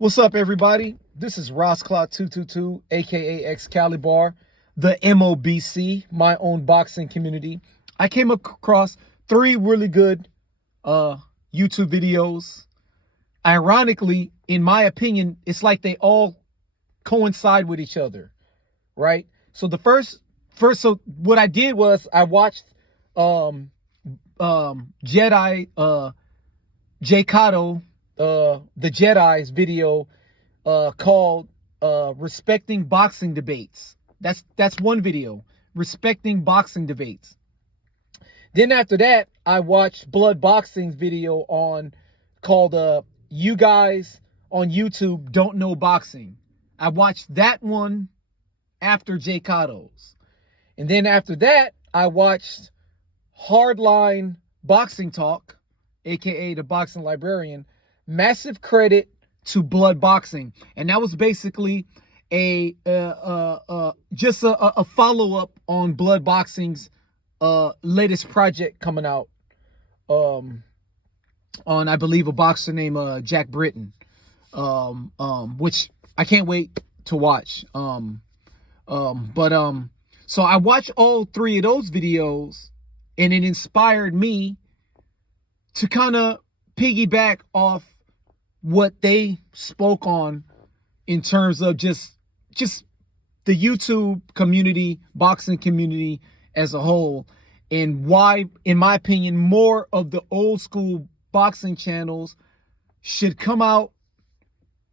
What's up, everybody? This is RossClout222, aka Excalibur, the MOBC, my own boxing community. I came across three really good YouTube videos. Ironically, in my opinion, it's like they all coincide with each other, right? So so what I did was I watched Jedi Jay Cotto, the Jedi's video called Respecting Boxing Debates. That's one video, Respecting Boxing Debates. Then after that, I watched Blood Boxing's video called You Guys on YouTube Don't Know Boxing. I watched that one after Jay Cotto's. And then after that, I watched Hardline Boxing Talk, aka the Boxing Librarian. Massive credit to Blood Boxing, and that was basically just a follow-up on Blood Boxing's latest project coming out on, I believe, a boxer named Jack Britton, which I can't wait to watch. So I watched all three of those videos, and it inspired me to kind of piggyback off what they spoke on in terms of just the YouTube community, boxing community as a whole, and why, in my opinion, more of the old school boxing channels should come out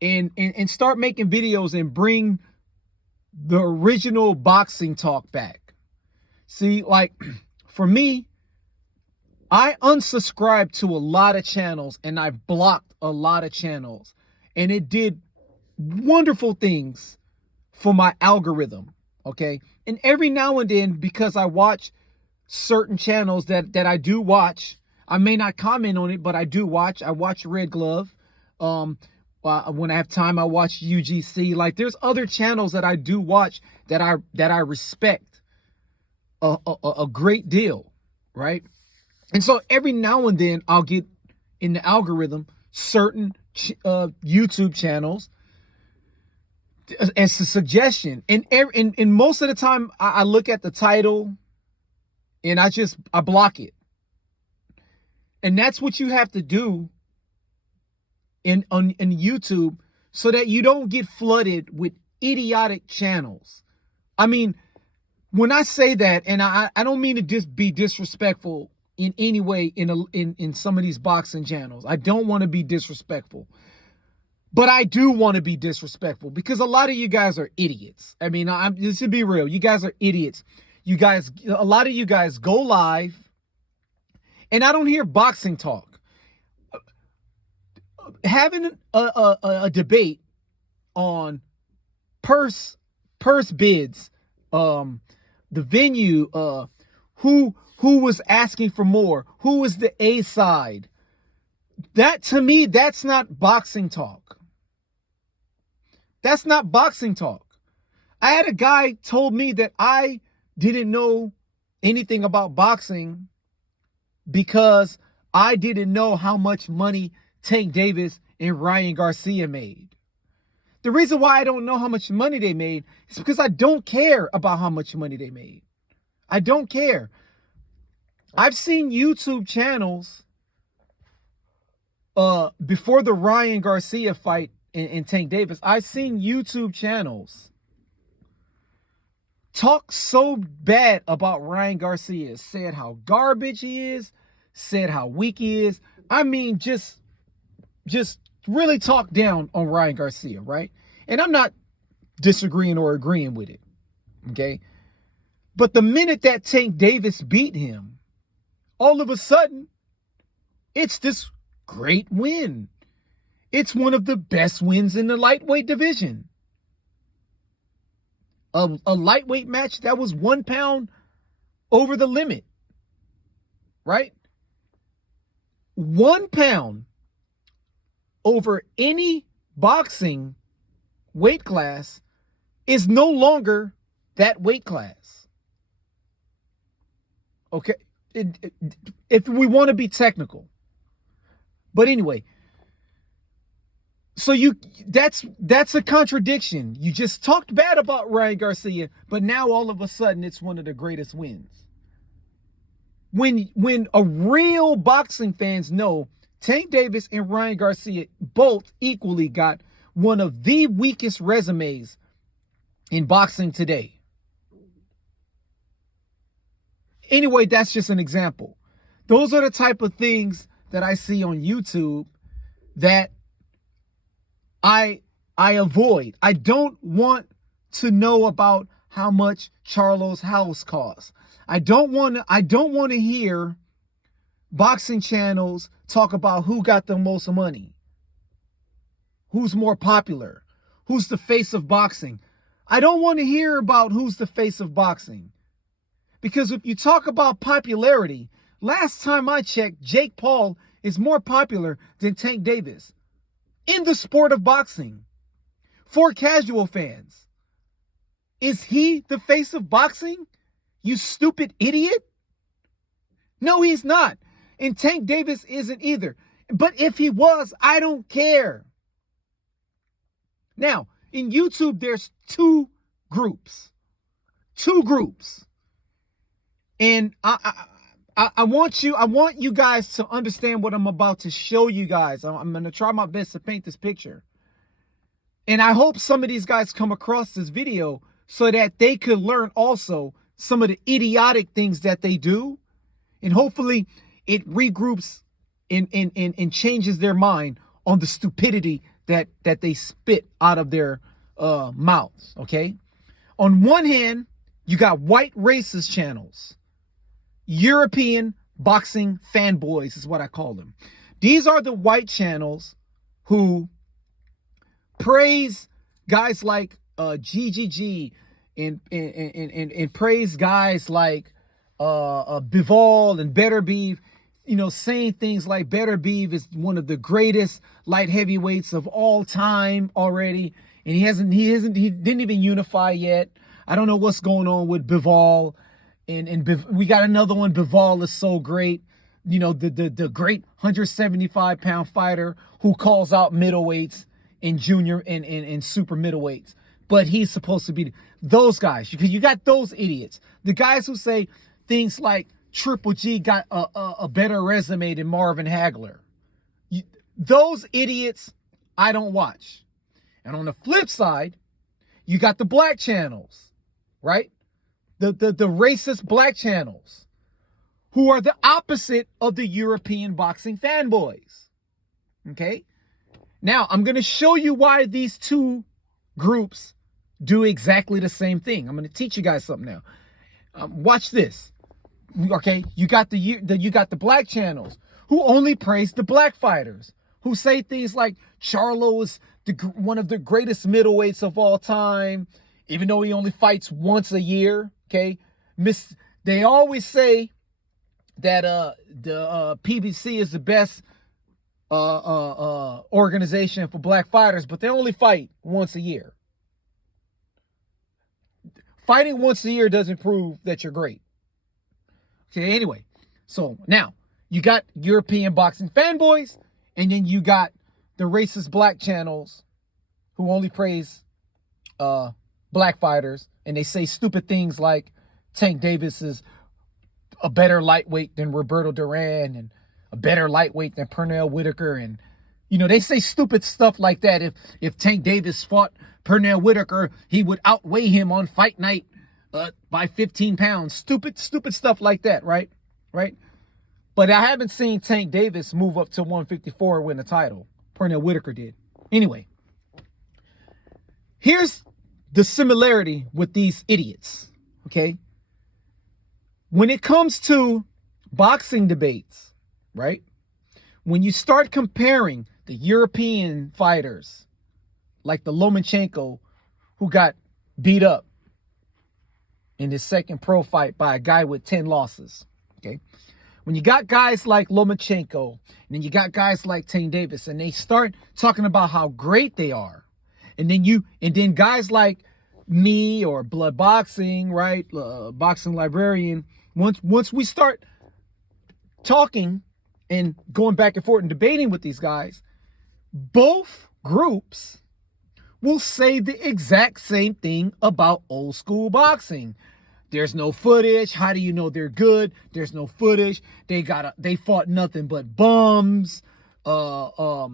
and start making videos and bring the original boxing talk back. See, like, for me, I unsubscribed to a lot of channels, and I blocked a lot of channels, and it did wonderful things for my algorithm, okay? And every now and then, because I watch certain channels that I do watch, I may not comment on it, but I do watch. I watch Red Glove. When I have time, I watch UGC. Like, there's other channels that I do watch that I respect a great deal, right? And so every now and then I'll get in the algorithm certain YouTube channels as a suggestion. And most of the time I look at the title and I block it. And that's what you have to do in YouTube, so that you don't get flooded with idiotic channels. I mean, when I say that, and I don't mean to just be disrespectful in any way in some of these boxing channels. I don't want to be disrespectful, but I do want to be disrespectful because a lot of you guys are idiots. I mean, just to be real, you guys are idiots. A lot of you guys go live, and I don't hear boxing talk. Having a debate on purse bids, the venue, who was asking for more, who was the A side. That, to me, that's not boxing talk. That's not boxing talk. I had a guy told me that I didn't know anything about boxing because I didn't know how much money Tank Davis and Ryan Garcia made. The reason why I don't know how much money they made is because I don't care about how much money they made. I don't care. I've seen YouTube channels before the Ryan Garcia fight and Tank Davis. I've seen YouTube channels talk so bad about Ryan Garcia, said how garbage he is, said how weak he is. I mean, just really talk down on Ryan Garcia, right? And I'm not disagreeing or agreeing with it, okay? But the minute that Tank Davis beat him, all of a sudden, it's this great win. It's one of the best wins in the lightweight division. A lightweight match that was 1 pound over the limit, right? 1 pound over any boxing weight class is no longer that weight class. Okay? If we want to be technical. But anyway, So that's a contradiction. You just talked bad about Ryan Garcia, but now all of a sudden it's one of the greatest wins. When a real boxing fans know Tank Davis and Ryan Garcia both equally got one of the weakest resumes in boxing today. Anyway, that's just an example. Those are the type of things that I see on YouTube that I avoid. I don't want to know about how much Charlo's house costs. I don't want to hear boxing channels talk about who got the most money, who's more popular, who's the face of boxing. I don't want to hear about who's the face of boxing. Because if you talk about popularity, last time I checked, Jake Paul is more popular than Tank Davis in the sport of boxing. For casual fans, is he the face of boxing? You stupid idiot. No, he's not. And Tank Davis isn't either. But if he was, I don't care. Now, in YouTube, there's two groups. And I want you guys to understand what I'm about to show you guys. I'm going to try my best to paint this picture. And I hope some of these guys come across this video so that they could learn also some of the idiotic things that they do. And hopefully it regroups and changes their mind on the stupidity that they spit out of their mouths, okay? On one hand, you got white racist channels. European boxing fanboys is what I call them. These are the white channels who praise guys like GGG and praise guys like Bivol and Better Beef, you know, saying things like Better Beef is one of the greatest light heavyweights of all time already, and he didn't even unify yet. I don't know what's going on with Bivol. And we got another one. Bivol is so great. You know, the great 175-pound fighter who calls out middleweights and junior and super middleweights. But he's supposed to be those guys. Because you got those idiots. The guys who say things like Triple G got a better resume than Marvin Hagler. Those idiots, I don't watch. And on the flip side, you got the black channels, right? The racist black channels who are the opposite of the European boxing fanboys. Okay? Now, I'm going to show you why these two groups do exactly the same thing. I'm going to teach you guys something now. Watch this. Okay? You got the black channels who only praise the black fighters, who say things like Charlo is one of the greatest middleweights of all time, even though he only fights once a year. Okay, they always say that the PBC is the best organization for black fighters, but they only fight once a year. Fighting once a year doesn't prove that you're great. Okay, anyway, so now you got European boxing fanboys, and then you got the racist black channels who only praise black fighters. And they say stupid things like Tank Davis is a better lightweight than Roberto Duran and a better lightweight than Pernell Whitaker. And, you know, they say stupid stuff like that. If Tank Davis fought Pernell Whitaker, he would outweigh him on fight night by 15 pounds. Stupid stuff like that, right? Right? But I haven't seen Tank Davis move up to 154 and win a title. Pernell Whitaker did. Anyway, here's the similarity with these idiots, okay? When it comes to boxing debates, right? When you start comparing the European fighters, like the Lomachenko, who got beat up in his second pro fight by a guy with 10 losses, okay? When you got guys like Lomachenko, and then you got guys like Tank Davis, and they start talking about how great they are, and then guys like me or Blood Boxing, right? Boxing Librarian. Once we start talking and going back and forth and debating with these guys, both groups will say the exact same thing about old school boxing. There's no footage. How do you know they're good? There's no footage. They fought nothing but bums. Joe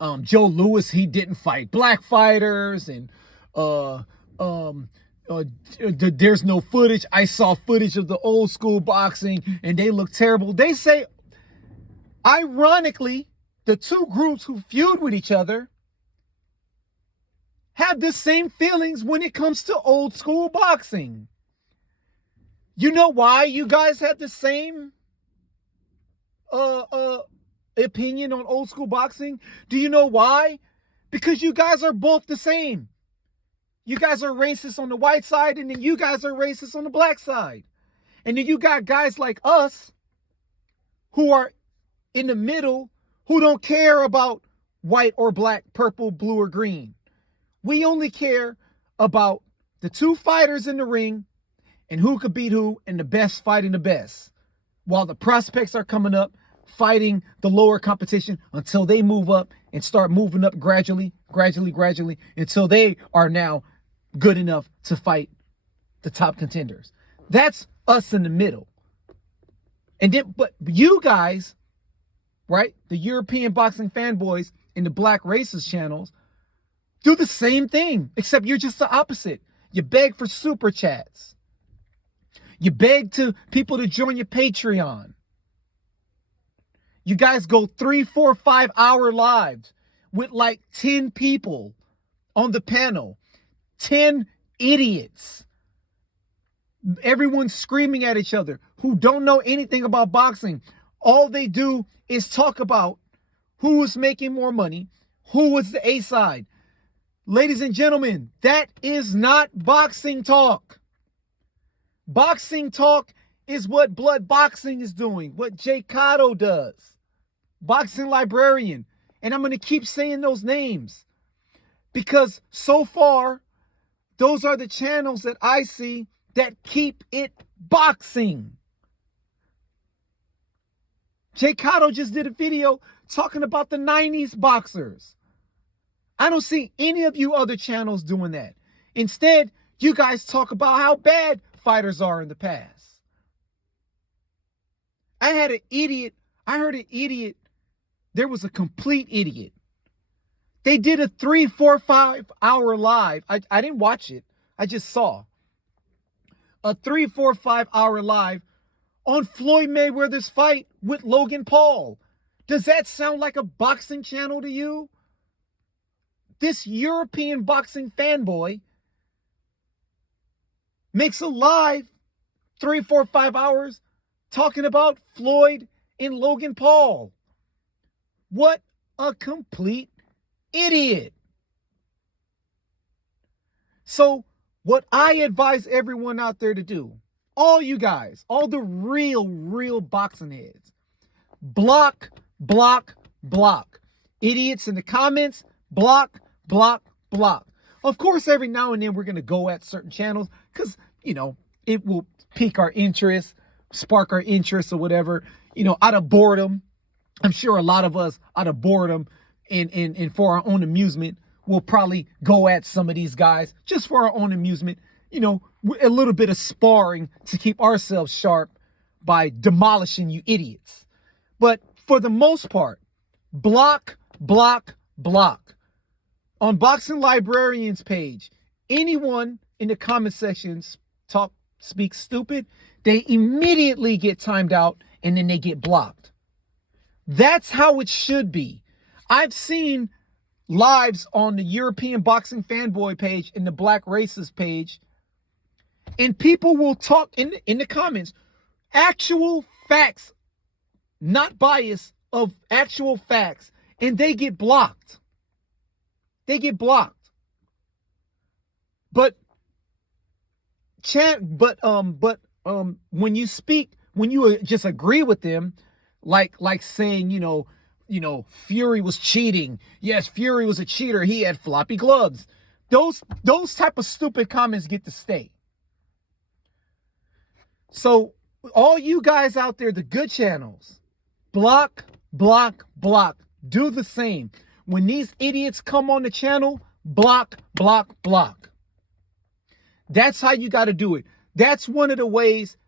Louis, he didn't fight black fighters, and there's no footage. I saw footage of the old school boxing and they look terrible. They say, ironically, the two groups who feud with each other have the same feelings when it comes to old school boxing. You know why you guys have the same opinion on old school boxing? Do you know why? Because you guys are both the same. You guys are racist on the white side, and then you guys are racist on the black side. And then you got guys like us who are in the middle, who don't care about white or black, purple, blue, or green. We only care about the two fighters in the ring and who could beat who, and the best fighting the best. While the prospects are coming up, fighting the lower competition until they move up and start moving up gradually, until they are now good enough to fight the top contenders. That's us in the middle. And then, but you guys, right, the European boxing fanboys in the black racist channels, do the same thing, except you're just the opposite. You beg for super chats. You beg to people to join your Patreon. You guys go 3, 4, 5 hour lives with like 10 people on the panel. 10 idiots. Everyone's screaming at each other who don't know anything about boxing. All they do is talk about who is making more money, who was the A side. Ladies and gentlemen, that is not boxing talk. Boxing talk is what Blood Boxing is doing, what Jay Cotto does. Boxing Librarian. And I'm going to keep saying those names because so far, those are the channels that I see that keep it boxing. Jay Cotto just did a video talking about the 90s boxers. I don't see any of you other channels doing that. Instead, you guys talk about how bad fighters are in the past. I heard an idiot. There was a complete idiot. They did a 3, 4, 5 hour live. I didn't watch it. I just saw a 3, 4, 5 hour live on Floyd Mayweather's fight with Logan Paul. Does that sound like a boxing channel to you? This European boxing fanboy makes a live 3, 4, 5 hours talking about Floyd and Logan Paul. What a complete idiot. So what I advise everyone out there to do, all you guys, all the real boxing heads, block. Idiots in the comments, block. Of course, every now and then we're going to go at certain channels because, it will pique our interest, spark our interest or whatever, out of boredom. I'm sure a lot of us out of boredom and for our own amusement will probably go at some of these guys just for our own amusement, a little bit of sparring to keep ourselves sharp by demolishing you idiots. But for the most part, block. On Boxing Librarian's page, anyone in the comment sections speak stupid, they immediately get timed out and then they get blocked. That's how it should be. I've seen lives on the European Boxing Fanboy page and the Black Racist page, and people will talk in the comments, actual facts, not bias, of actual facts, and they get blocked. But when you speak, when you just agree with them, like saying, Fury was cheating. Yes, Fury was a cheater. He had floppy gloves. Those type of stupid comments get to stay. So all you guys out there, the good channels, block. Do the same. when these idiots come on the channel, block, block, block. That's how you got to do it. That's one of the ways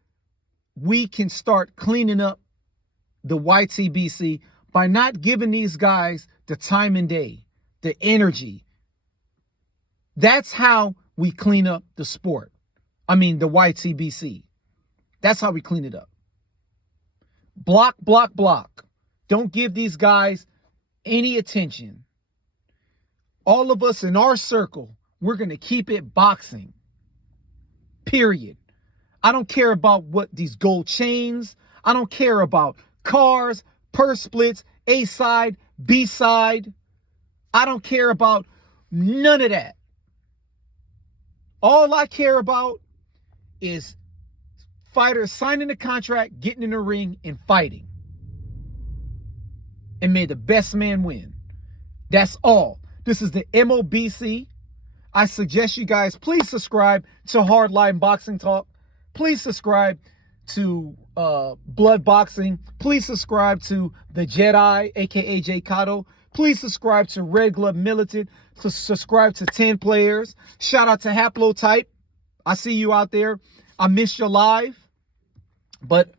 we can start cleaning up the Ytbc, by not giving these guys the time and day, the energy. That's how we clean up the sport. I mean, the Ytbc. That's how we clean it up. Block, block, block. Don't give these guys any attention. All of us in our circle, we're going to keep it boxing. Period. I don't care about what these gold chains. I don't care about cars, purse splits, A side, B side. I don't care about none of that. All I care about is fighters signing the contract, getting in the ring, and fighting. And may the best man win. That's all. This is the MOBC. I suggest you guys please subscribe to Hardline Boxing Talk. Please subscribe to Blood Boxing. Please subscribe to The Jedi, aka Jay Cotto. Please subscribe to Red Glove Militant. Subscribe to 10 Players. Shout out to Haplotype. I see you out there. I missed your live, but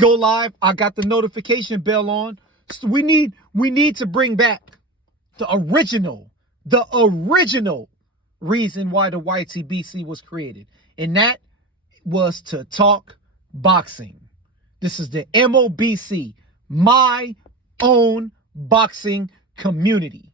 go live. I got the notification bell on. So we need to bring back the original reason why the Ytbc was created, and that was to talk boxing. This is the MOBC, my own boxing community.